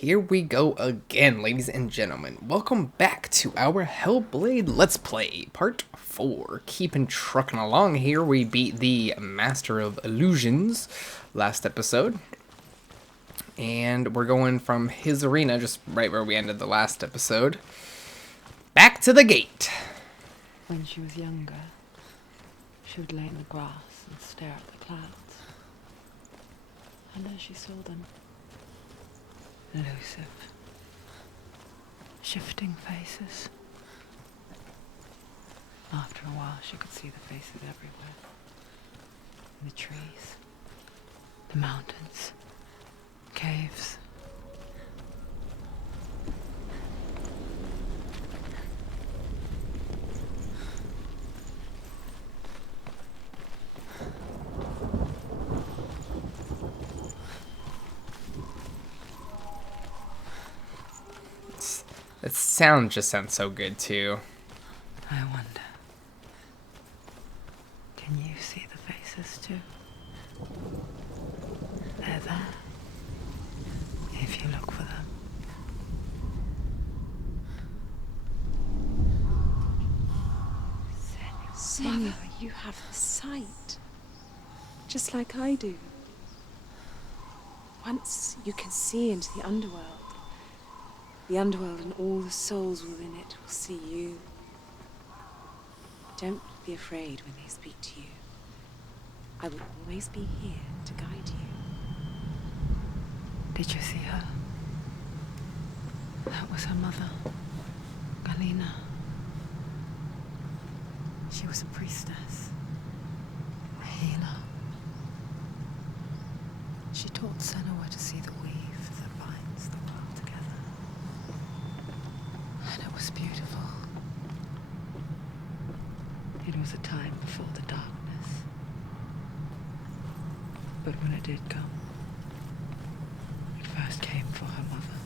Here we go again, ladies and gentlemen. Welcome back to our HellBlade Let's Play, Part 4. Keeping trucking along here, we beat the Master of Illusions last episode. And we're going from his arena, just right where we ended the last episode, back to the gate. When she was younger, she would lay in the grass and stare at the clouds. And as she saw them, elusive, shifting faces. After a while, she could see the faces everywhere. In the trees, the mountains, caves. That sound just sounds so good too. I wonder, can you see the faces too? They're there, if you look for them. Senua, you have the sight, just like I do. Once you can see into the underworld and all the souls within it will see you. Don't be afraid when they speak to you. I will always be here to guide you. Did you see her? That was her mother, Galina. She was a priestess, a healer. She taught Senua to see the weave that binds the world together. And it was beautiful. It was a time before the darkness. But when it did come, it first came for her mother.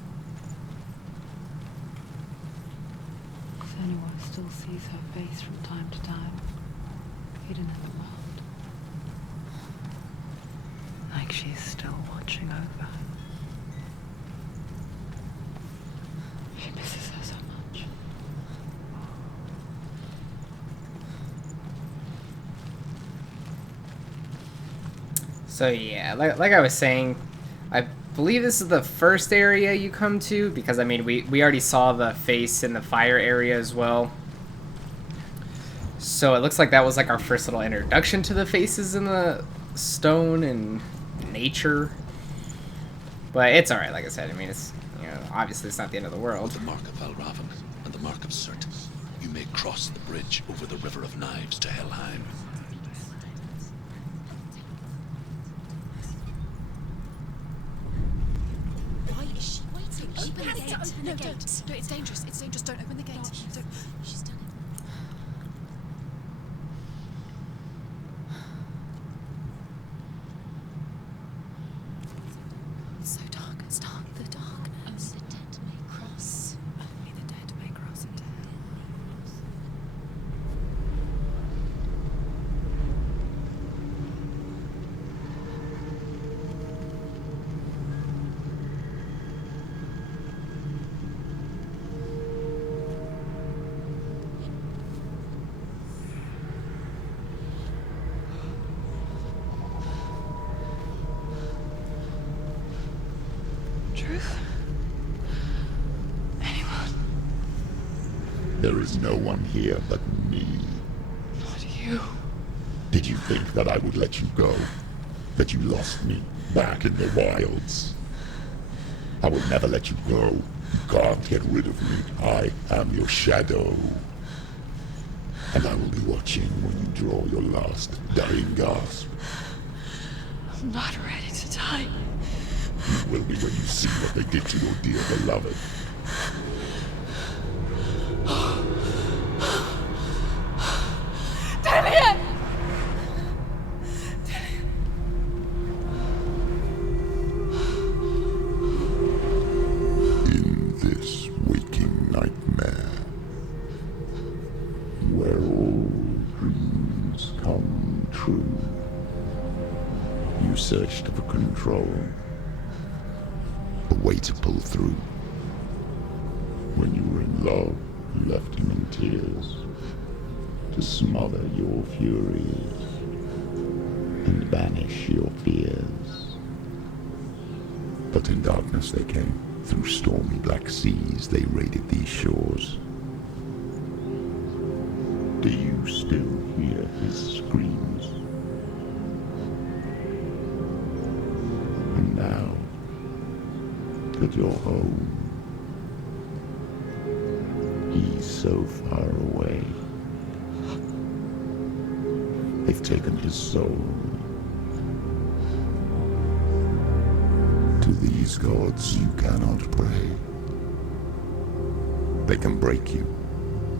Senua still sees her face from time to time, hidden in the world. Like she's still watching over her. She misses her so much. So yeah, like I was saying, I believe this is the first area you come to, because I mean we already saw the face in the fire area as well. So it looks like that was like our first little introduction to the faces in the stone and nature. But it's alright, like I said. I mean, it's, you know, obviously it's not the end of the world. The mark of Valravan and the mark of Surt. You may cross the bridge over the River of Knives to Helheim. Why is she waiting? Open the gate. Open the gate. No, it's dangerous. It's dangerous. Don't open the gate. Don't. She's done it. It's so dark. It's dark. The darkness. Only the dead may cross. Only the dead may cross into hell. Truth? Anyone? There is no one here but me. Not you. Did you think that I would let you go? That you lost me back in the wilds? I will never let you go. You can't get rid of me. I am your shadow. And I will be watching when you draw your last dying gasp. I'm not ready to die. You will be when you see what they did to your dear beloved. Damn it! In this waking nightmare, where all dreams come true, you searched for control. But way to pull through. When you were in love, you left him in tears to smother your furies and banish your fears. But in darkness they came, through stormy black seas they raided these shores. Do you still hear his screams? And now that you're home, he's so far away. They've taken his soul. To these gods you cannot pray. They can break you,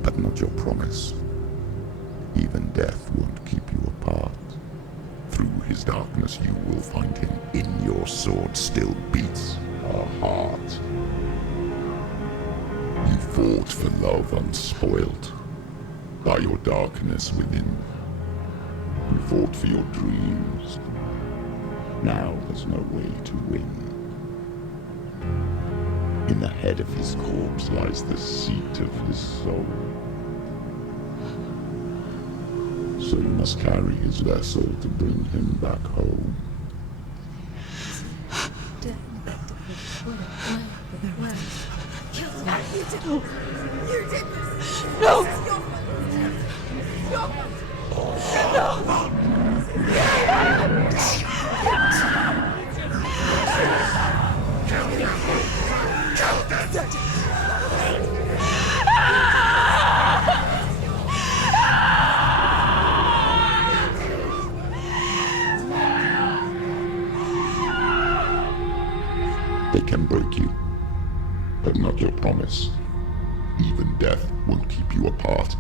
but not your promise. Even death won't keep you apart. Through his darkness you will find him. In your sword still beats a heart. You fought for love unspoilt by your darkness within. You fought for your dreams. Now there's no way to win. In the head of his corpse lies the seat of his soul. So you must carry his vessel to bring him back home. They can break you, but not your promise. Even death won't keep you apart.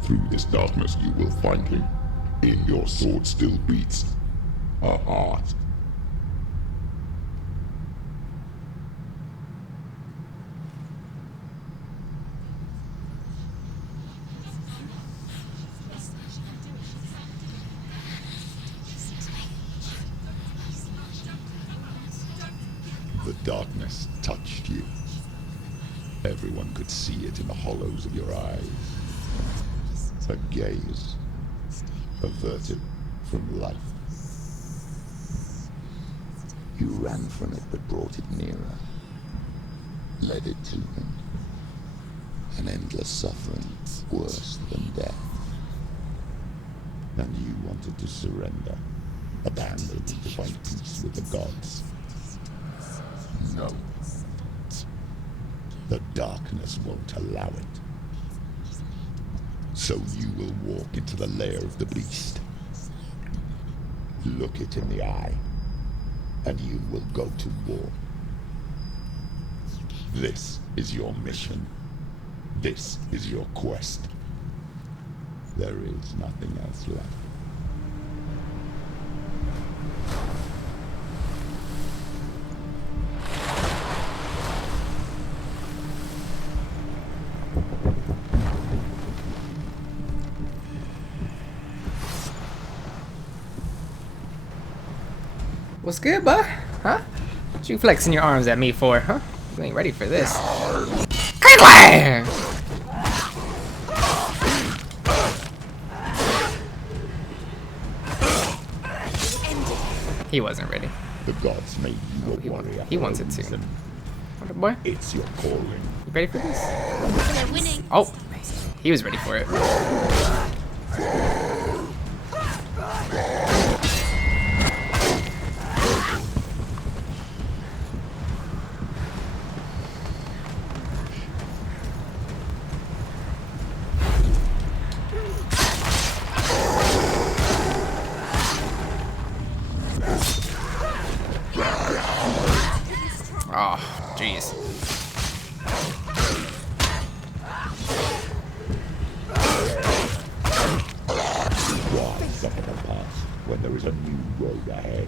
Through this darkness you will find him. In your sword still beats a heart. The darkness touched you. Everyone could see it in the hollows of your eyes. A gaze averted from life. You ran from it but brought it nearer. Led it to him. An endless suffering worse than death. And you wanted to surrender. Abandon to find peace with the gods. No. The darkness won't allow it. So you will walk into the lair of the beast. Look it in the eye, and you will go to war. This is your mission. This is your quest. There is nothing else left. What's good, bud? Huh? What you flexing your arms at me for, huh? You ain't ready for this. He wasn't ready. The gods made you a warrior. He wants it too. What, boy? It's your calling. You ready for this? They're winning. Oh, he was ready for it. Oh, jeez. Why suffer the past when there is a new road ahead?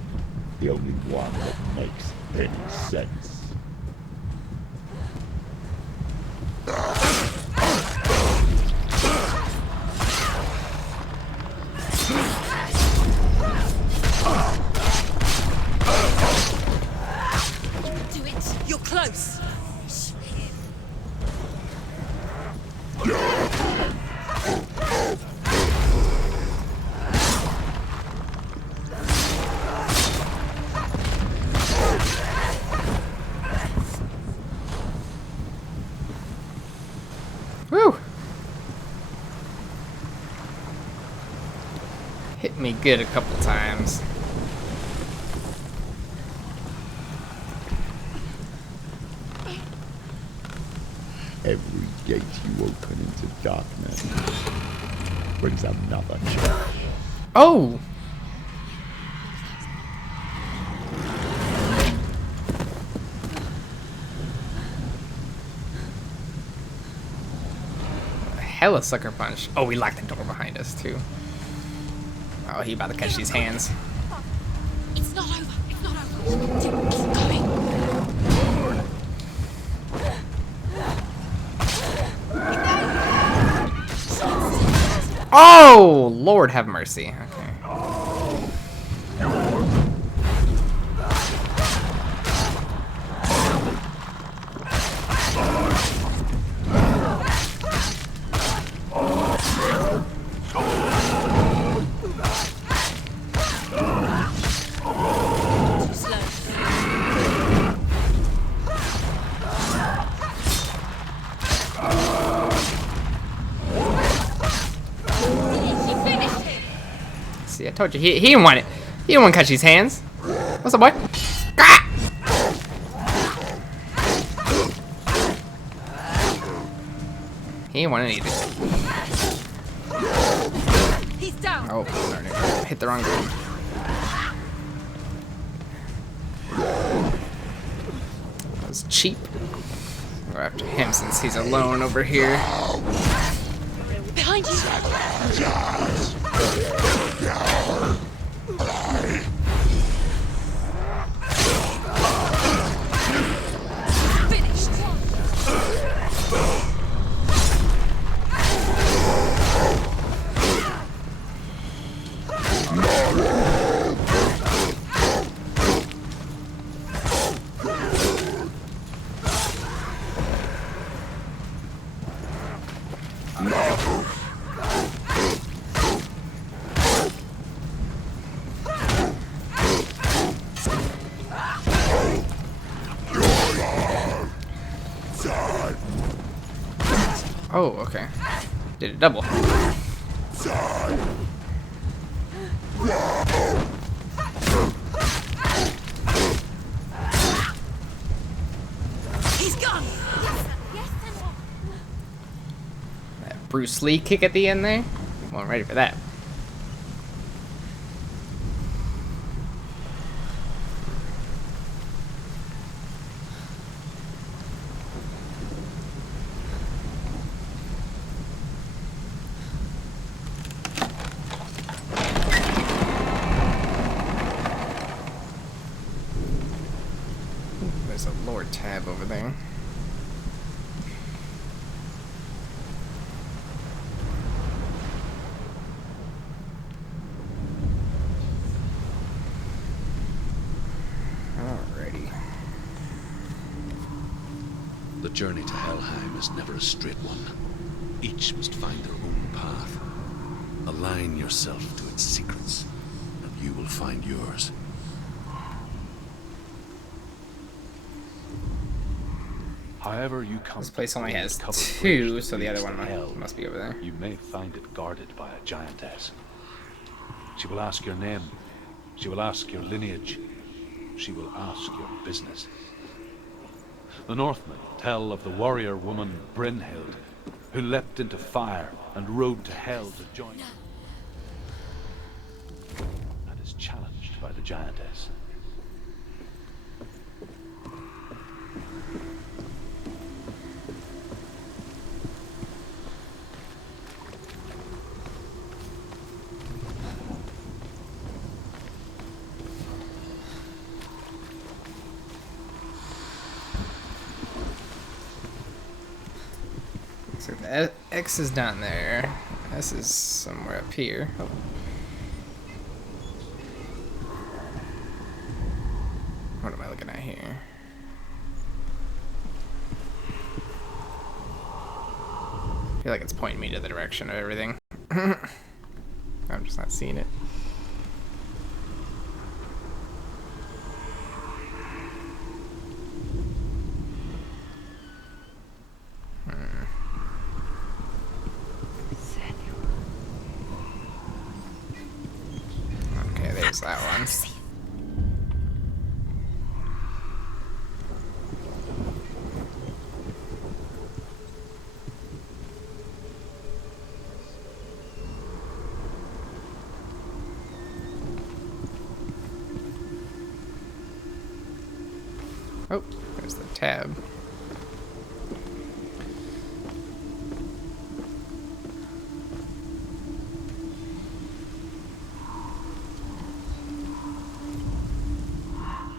The only one that makes any sense. Do it. You're close. Woo! Hit me good a couple times. Every gate you open into darkness brings another challenge. Oh! Hella sucker punch. Oh, we locked the door behind us too. Oh, he about to catch these hands. It's not over. It's not over. Keep going. Oh, Lord have mercy. Okay. See, I told you, he didn't want it. He didn't want to catch these hands. What's up, boy? Ah! He didn't want anything. He's down. Oh, darn it. Hit the wrong button. That was cheap. Go after him since he's alone over here. Behind you. Finished. Oh, okay. Did it double. He's gone. Yes, Senua. That Bruce Lee kick at the end there. Wasn't ready for that. There's a Lord tab over there. Alrighty. The journey to Helheim is never a straight one. Each must find their own path. Align yourself to its secrets, and you will find yours. However you come This place to only the has covered two, bridge so that the other leads one to hell, must be over there. you may find it guarded by a giantess. She will ask your name. She will ask your lineage. She will ask your business. The Northmen tell of the warrior woman Brynhild, who leapt into fire and rode to hell to join them, and is challenged by the giantess. So the X is down there. S is somewhere up here. Oh. What am I looking at here? feel like it's pointing me to the direction of everything. I'm just not seeing it. Okay, there's that one. Oh, there's the tab.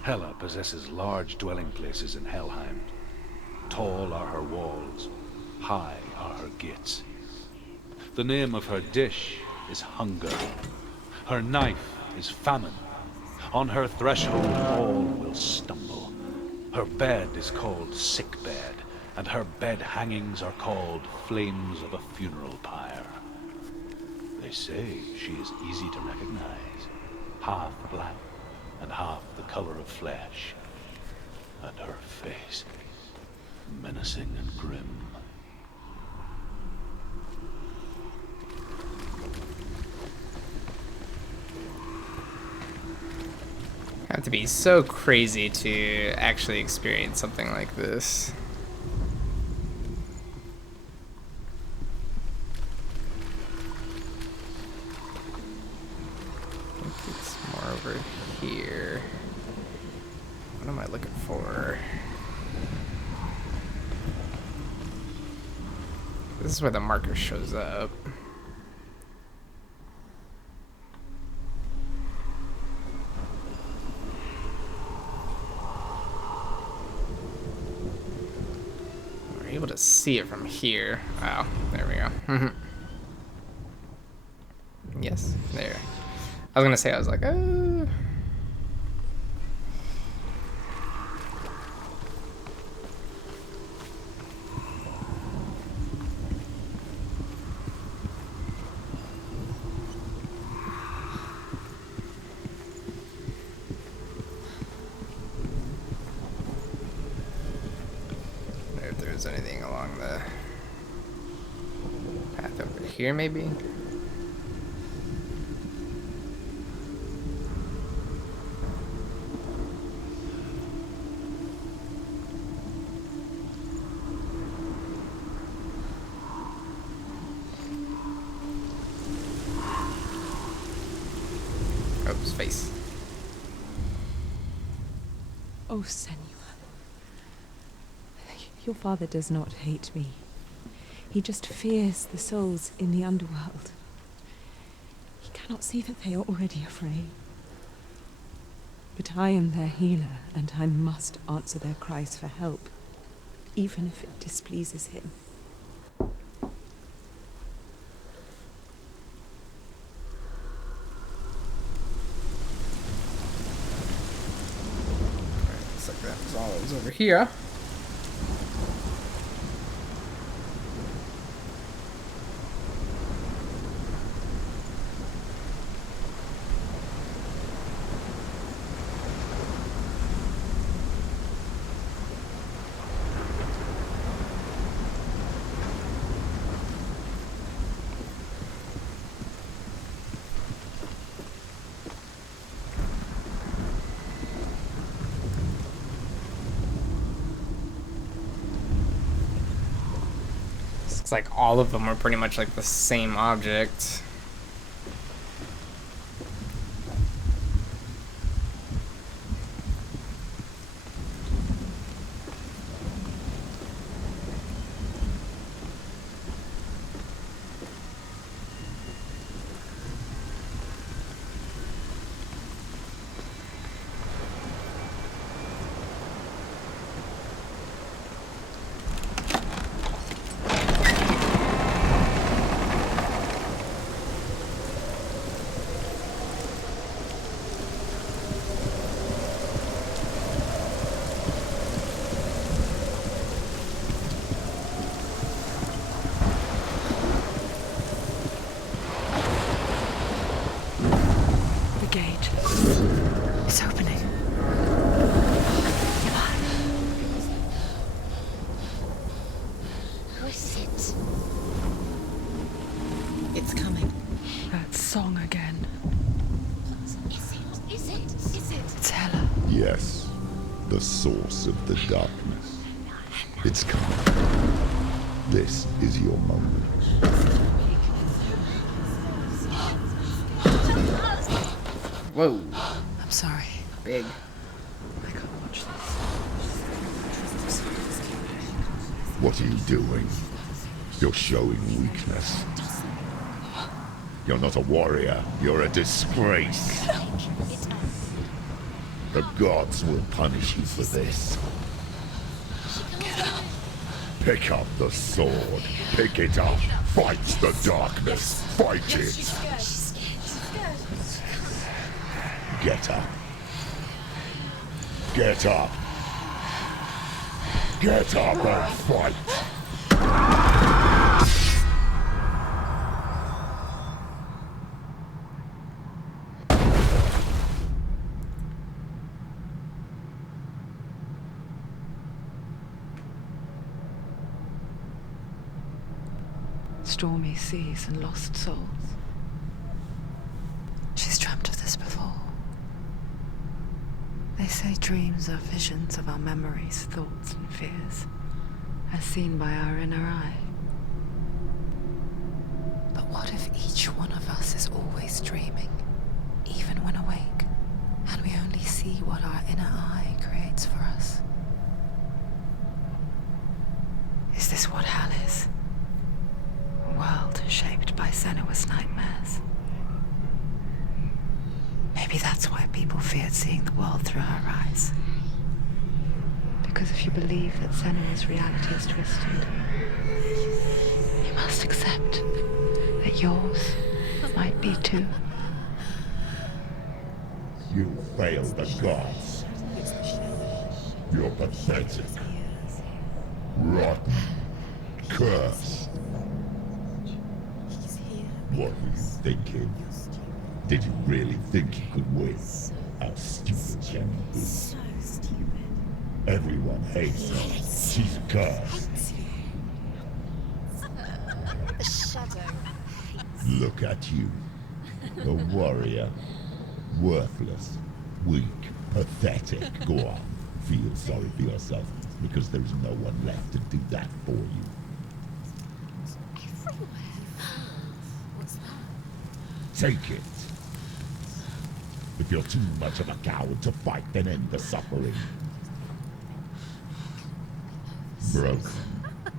Hela possesses large dwelling places in Helheim. Tall are her walls, high are her gates. The name of her dish is hunger. Her knife is famine. On her threshold all will stumble. Her bed is called sick bed, and her bed hangings are called flames of a funeral pyre. They say she is easy to recognize, half black and half the color of flesh, and her face menacing and grim. Have to be so crazy to actually experience something like this. I think it's more over here. What am I looking for? This is where the marker shows up. We're able to see it from here. Wow, there we go. Yes, there. I was gonna say, I was like, if there's anything along the path over here, maybe? Oh, space. Oh, Senua. Your father does not hate me. He just fears the souls in the underworld. He cannot see that they are already afraid. But I am their healer, and I must answer their cries for help, even if it displeases him. Looks like that was all that was over here. Looks like all of them are pretty much like the same object. The source of the darkness. It's coming. This is your moment. Whoa. I'm sorry. Big. I can't watch this. What are you doing? You're showing weakness. You're not a warrior. You're a disgrace. The gods will punish you for this. Pick up the sword. Pick it up. Fight the darkness. Fight it. Get up. Get up. Get up and fight. Stormy seas and lost souls. She's dreamt of this before. They say dreams are visions of our memories, thoughts, and fears, as seen by our inner eye. But what if each one of us is always dreaming, even when awake, and we only see what our inner eye creates for us? Is this what hell is? A world shaped by Senua's nightmares. Maybe that's why people feared seeing the world through her eyes. Because if you believe that Senua's reality is twisted, you must accept that yours might be too. You fail the gods. You're pathetic. Rotten. Cursed. What were you thinking? Did you really think you could win? How stupid can you be? So stupid. Everyone hates her. She's cursed. The shadow. Look at you. A warrior. Worthless. Weak. Pathetic. Go on. Feel sorry for yourself, because there is no one left to do that for you. Everywhere. What's that? Take it. If you're too much of a coward to fight, then end the suffering. Broken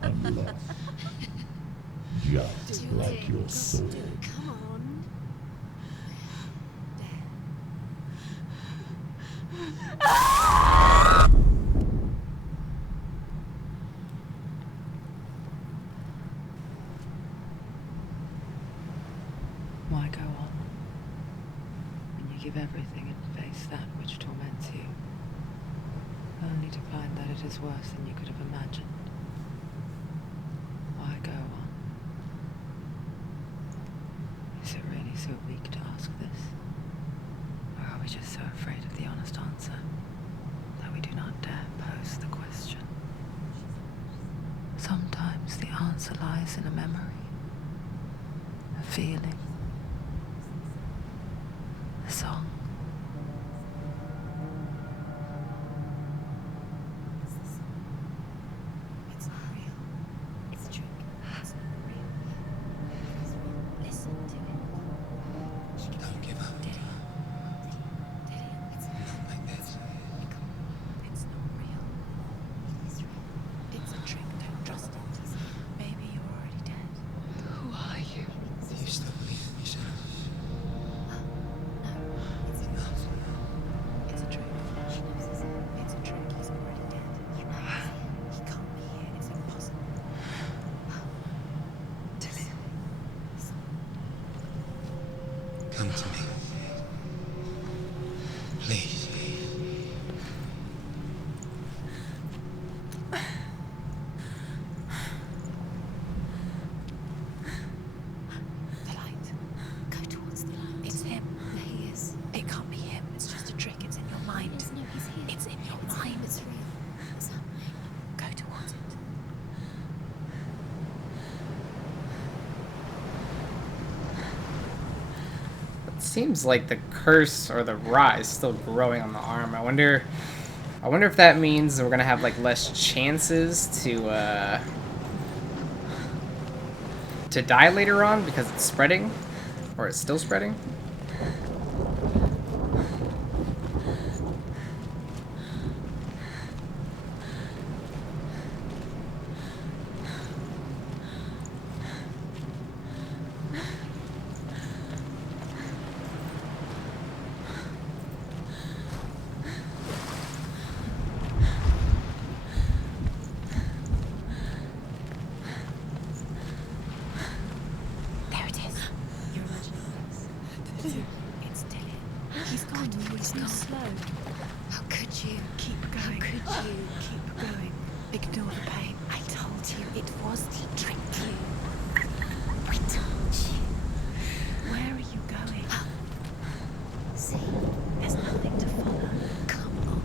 and lost. Just like your sword. Come on. Why go on when you give everything and face that which torments you, only to find that it is worse than you could have imagined? Why go on? Is it really so weak to ask this? Or are we just so afraid of the honest answer that we do not dare pose the question? Sometimes the answer lies in a memory, a feeling, a song. It's not real. It's a trick. It's not real. Listen to it. Don't give up. Daddy. It's not Like this. Come on. It's not real. It's real. It's a trick. Don't trust it. Maybe you're already dead. Who are you? Do you still believe in yourself? No. It's a It's a trick. It's a trick. He's already dead. He can't be here. It's impossible. Come to me. Please. The light. Go towards the light. It's him. There he is. It can't be him. It's just a trick. It's in your mind. No, he's here. It's in your mind. It's real. It's happening. Go towards it. It seems like the curse or the rot is still growing on the arm. I I wonder if that means we're gonna have like less chances to die later on because it's spreading, or it's still spreading. There it is. You're imagining this. It's Dylan. He's gone. He's too slow. How could you? Keep going. How could you? Keep going. Ignore the pain. I told you it was the trick you. I told you. Where are you going? See, there's nothing to follow. Come on.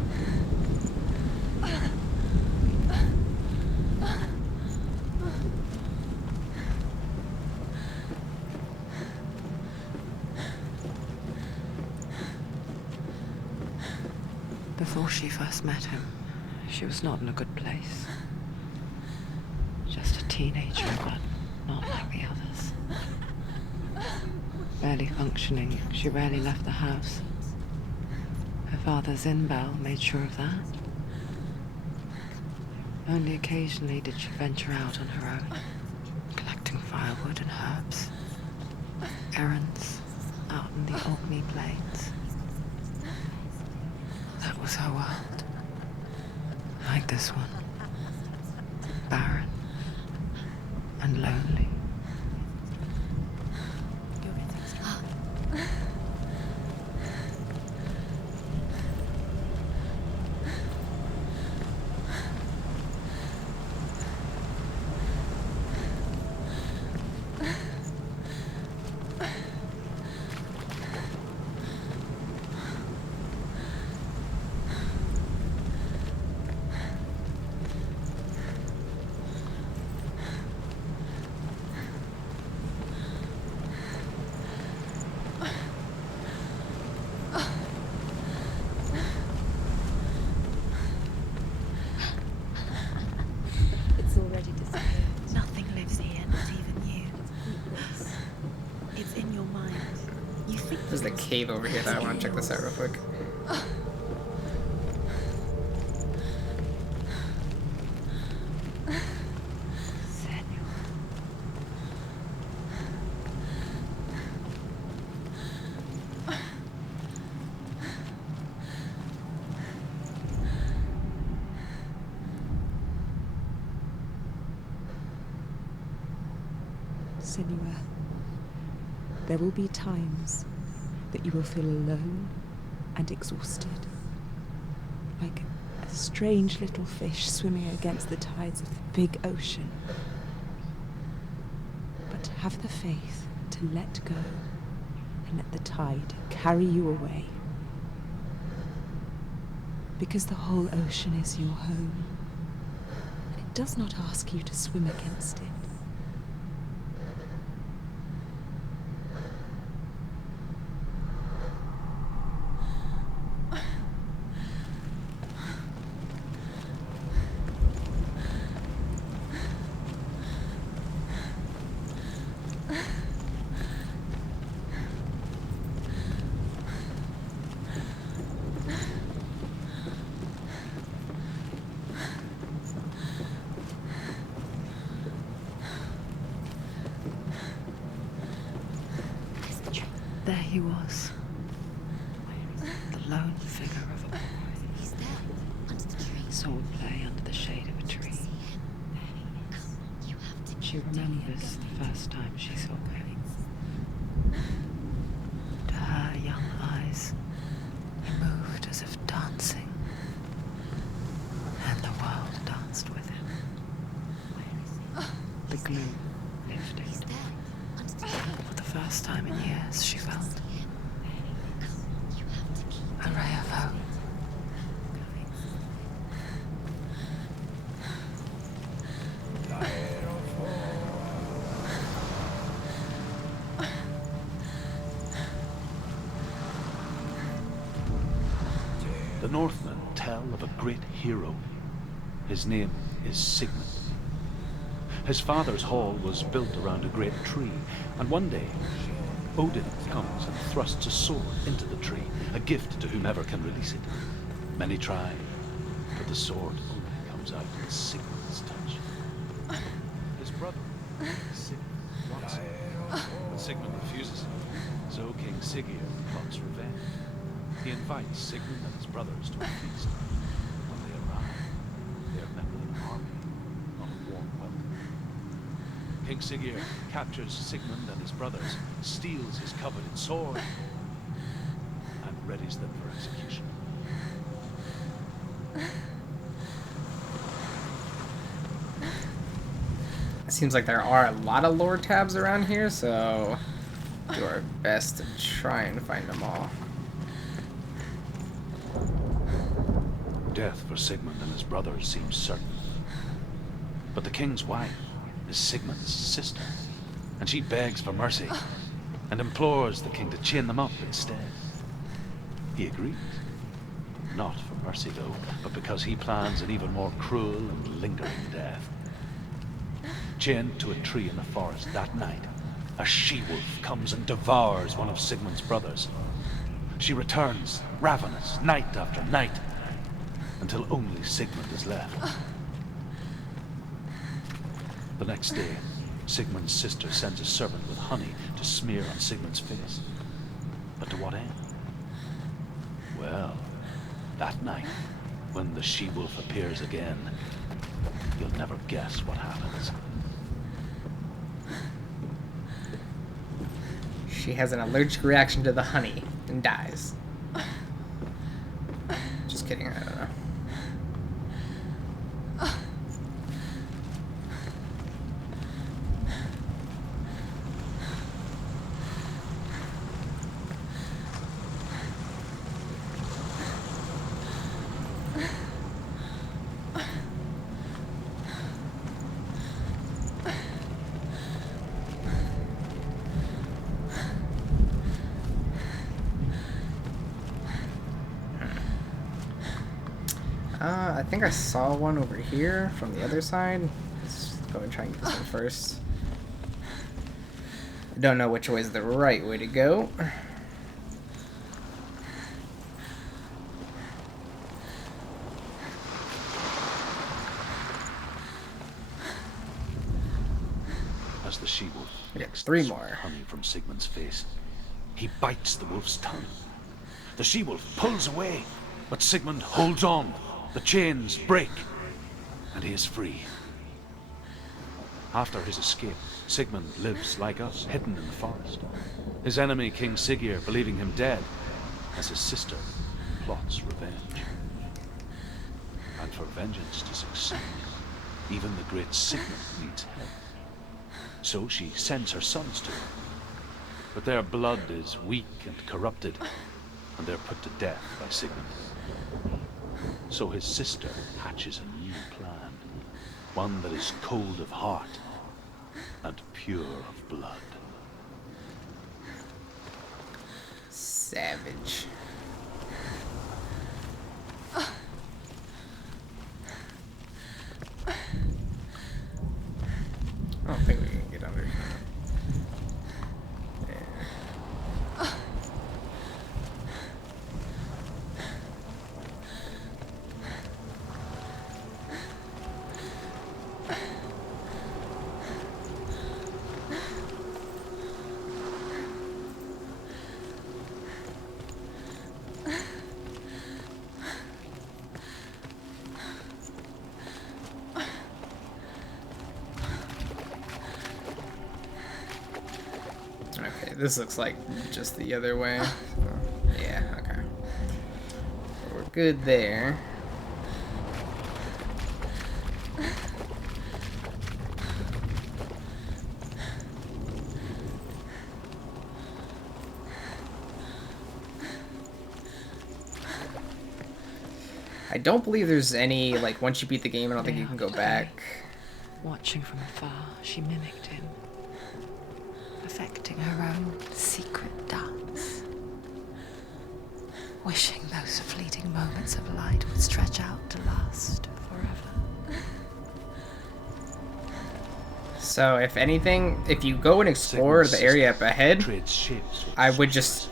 Before she first met him, she was not in a good place. Just a teenager, but not like the others. Barely functioning, she rarely left the house. Her father's in-bell made sure of that. Only occasionally did she venture out on her own, collecting firewood and herbs. Errands out in the Orkney Plains. That was her world. Like this one. Barren and lonely. It's already disappeared. Nothing lives here, not even you. It's in your mind. You think There's the cave over here that I want to check this out real quick. Senua, there will be times that you will feel alone and exhausted, like a strange little fish swimming against the tides of the big ocean. But have the faith to let go and let the tide carry you away. Because the whole ocean is your home, and it does not ask you to swim against it. There he was. The lone figure of a boy. he's there, under the tree? Sword play under the shade of a tree. You have to She keep remembers the first time she saw him. To her young eyes, he moved as if dancing. And the world danced with him. The gloom lifted. He's there, under the tree. For the first time in years, she felt You have to keep a ray of hope. The Northmen tell of a great hero. His name is Sigmund. His father's hall was built around a great tree, and one day Odin comes and thrusts a sword into the tree, a gift to whomever can release it. Many try, but the sword only comes out with Sigmund's touch. His brother, Sigmund, wants it, but Sigmund refuses it, so King Siggeir plots revenge. He invites Sigmund and his brothers to a feast. When they arrive, they are met with an army, not a warm welcome. King Siggeir captures Sigmund and his brothers, steals his coveted sword, and readies them for execution. Seems like there are a lot of lore tabs around here, so do our best to try and find them all. Death for Sigmund and his brothers seems certain. But the king's wife is Sigmund's sister, and she begs for mercy and implores the king to chain them up instead. He agrees. Not for mercy, though, but because he plans an even more cruel and lingering death. Chained to a tree in the forest that night, a she-wolf comes and devours one of Sigmund's brothers. She returns, ravenous, night after night, until only Sigmund is left. The next day, Sigmund's sister sends a servant with honey to smear on Sigmund's face. But to what end? Well, that night, when the she-wolf appears again, you'll never guess what happens. She has an allergic reaction to the honey and dies. Just kidding, I don't know. I think I saw one over here from the other side. Let's go and try and get this one first. I don't know which way is the right way to go. As the she-wolf Get 3 more. honey from Sigmund's face, he bites the wolf's tongue. The she-wolf pulls away, but Sigmund holds on. The chains break, and he is free. After his escape, Sigmund lives like us, hidden in the forest. His enemy, King Siggeir, believing him dead, as his sister plots revenge. And for vengeance to succeed, even the great Sigmund needs help. So she sends her sons to him. But their blood is weak and corrupted, and they're put to death by Sigmund. So his sister hatches a new plan, one that is cold of heart and pure of blood. Savage. I don't think we can get under here. Okay, this looks like just the other way. So, yeah, okay. We're good there. I don't believe there's any, like, once you beat the game, I don't think you can go back. Watching from afar, she mimicked him, affecting her own secret dance. wishing those fleeting moments of light would stretch out to last forever. So, if anything, if you go and explore the area up ahead, trades shapes with I would sorceress.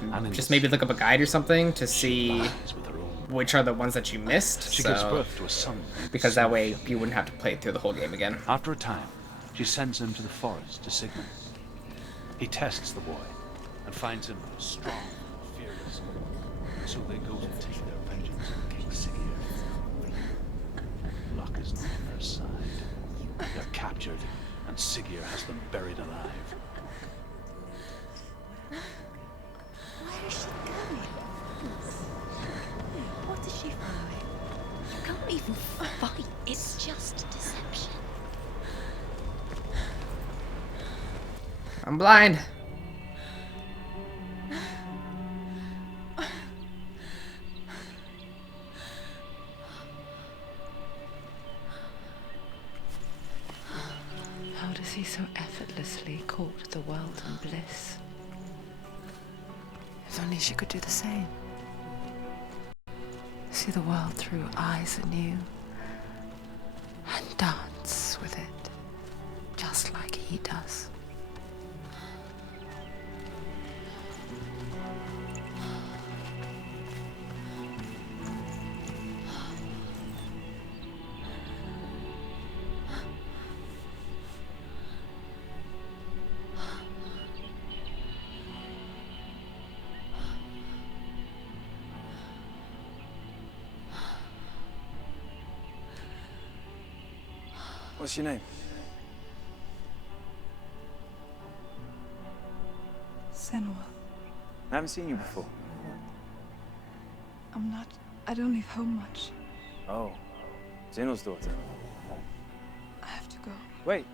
And in just this maybe look up a guide or something to she see lies with her own. which are the ones that you missed. She so, gives birth to a son. because that way you wouldn't have to play through the whole game again. After a time, she sends him to the forest to Sigmund. He tests the boy and finds him strong and fearless. So they go to take their vengeance on King Siggeir. Luck is not on their side. They're captured, and Siggeir has them buried alive. Where is she going? What is she following? You can't even fight. It's just deception. I'm blind. How does he so effortlessly court the world and bliss? If only she could do the same. See the world through eyes anew and dance with it, just like he does. What's your name? Senua. I haven't seen you before. I don't leave home much. Oh, Zenua's daughter. I have to go. Wait.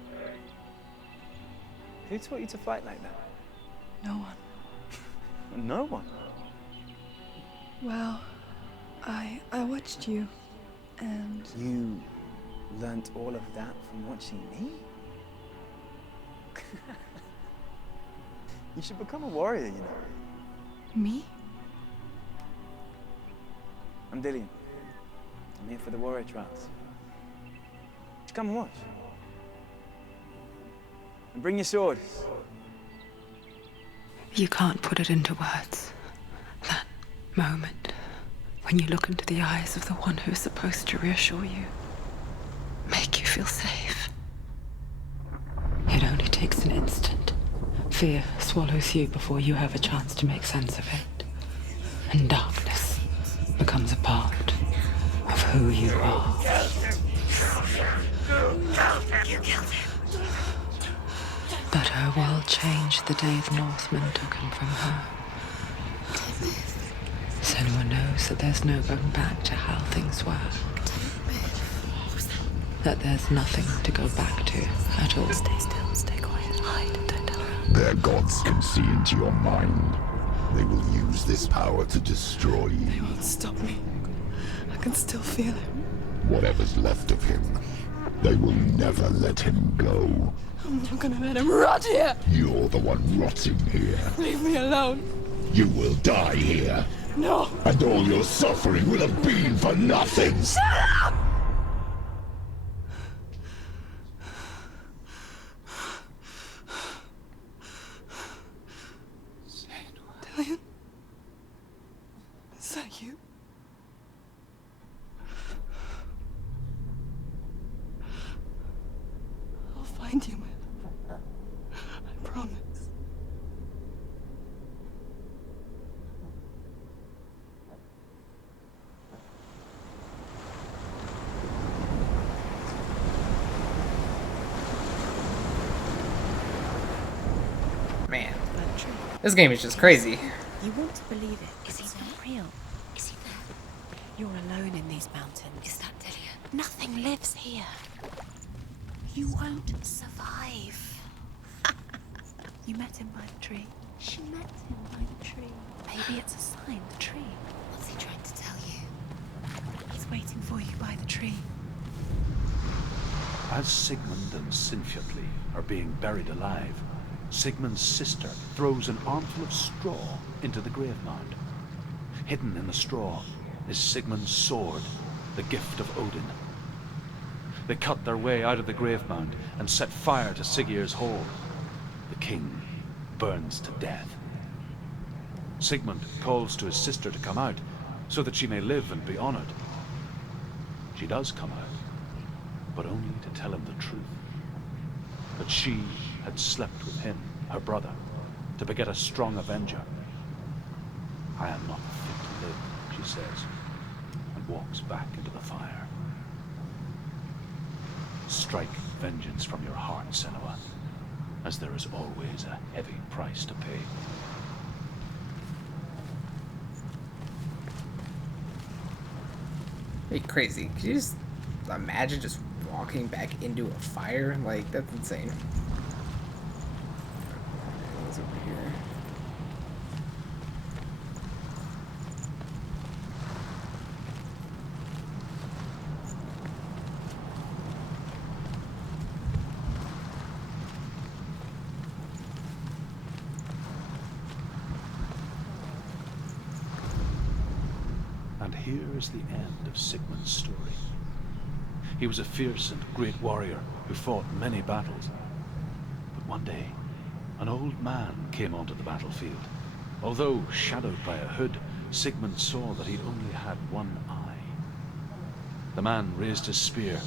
Who taught you to fight like that? No one. No one. Well, I watched you, and You learnt all of that from watching me? You should become a warrior, you know. me? I'm Dillian. I'm here for the warrior trials. Just come and watch. And bring your sword. You can't put it into words. That moment when you look into the eyes of the one who is supposed to reassure you, make you feel safe. It only takes an instant. Fear swallows you before you have a chance to make sense of it. And darkness becomes a part of who you are. You killed him. But her world changed the day the Northmen took him from her. Senua knows that there's no going back to how things were. That there's nothing to go back to at all. Stay still, stay quiet, hide, don't tell her. Their gods can see into your mind. They will use this power to destroy you. They won't stop me. I can still feel him. Whatever's left of him, they will never let him go. I'm not gonna let him rot here. You're the one rotting here. Leave me alone. You will die here. No. And all your suffering will have been for nothing. Shut up! Dillian? Is that you? I'll find you, my love. I promise. Man, this game is just crazy. You want to believe it. Is he not real? Is he there? You're alone in these mountains. Is that Dillian? Nothing lives here. You won't survive. You met him by the tree. She met him by the tree. Maybe it's a sign, the tree. What's he trying to tell you? He's waiting for you by the tree. As Sigmund and Sinfjotli are being buried alive, Sigmund's sister throws an armful of straw into the grave mound. hidden in the straw, is Sigmund's sword, the gift of Odin. They cut their way out of the grave mound and set fire to Siggeir's hall. The king burns to death. Sigmund calls to his sister to come out, so that she may live and be honored. She does come out, but only to tell him the truth. That she had slept with him, her brother, to beget a strong avenger. I am not fit to live, she says, and walks back into the fire. Strike vengeance from your heart, Senua, as there is always a heavy price to pay. Hey, crazy. Could you just imagine just walking back into a fire? Like, that's insane. What's over here? And here is the end of Sigmund's story. He was a fierce and great warrior who fought many battles. But one day, an old man came onto the battlefield. Although shadowed by a hood, Sigmund saw that he'd only had one eye. The man raised his spear,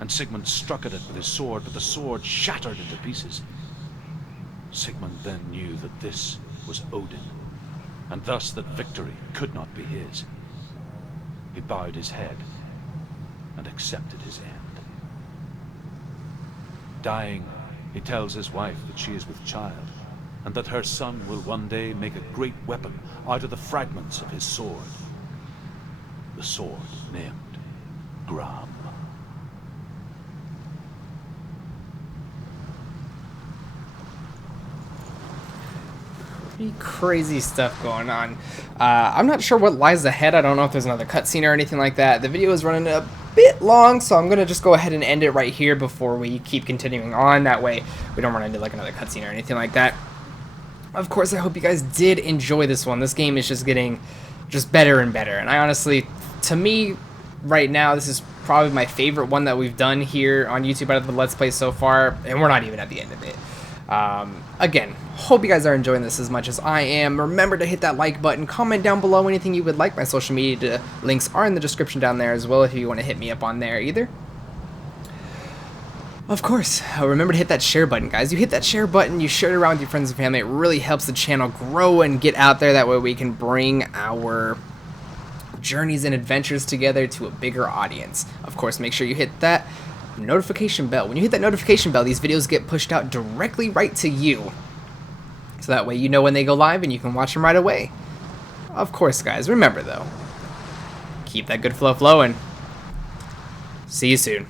and Sigmund struck at it with his sword, but the sword shattered into pieces. Sigmund then knew that this was Odin, and thus that victory could not be his. He bowed his head and accepted his end. Dying, he tells his wife that she is with child, and that her son will one day make a great weapon out of the fragments of his sword. The sword named Gram. Pretty crazy stuff going on. I'm not sure what lies ahead. I don't know if there's another cutscene or anything like that. The video is running a bit long, so I'm going to just go ahead and end it right here before we keep continuing on. That way we don't run into like another cutscene or anything like that. Of course, I hope you guys did enjoy this one. This game is just getting just better and better. And I honestly, to me, right now, this is probably my favorite one that we've done here on YouTube out of the Let's Play so far. And we're not even at the end of it. Again, hope you guys are enjoying this as much as I am. Remember to hit that like button, comment down below anything you would like. My social media links are in the description down there as well if you want to hit me up on there either. Of course, remember to hit that share button, guys. You hit that share button, you share it around with your friends and family. It really helps the channel grow and get out there. That way we can bring our journeys and adventures together to a bigger audience. Of course, make sure you hit that notification bell. When you hit that notification bell, these videos get pushed out directly right to you. So that way you know when they go live and you can watch them right away. Of course, guys, remember though, keep that good flow flowing. See you soon.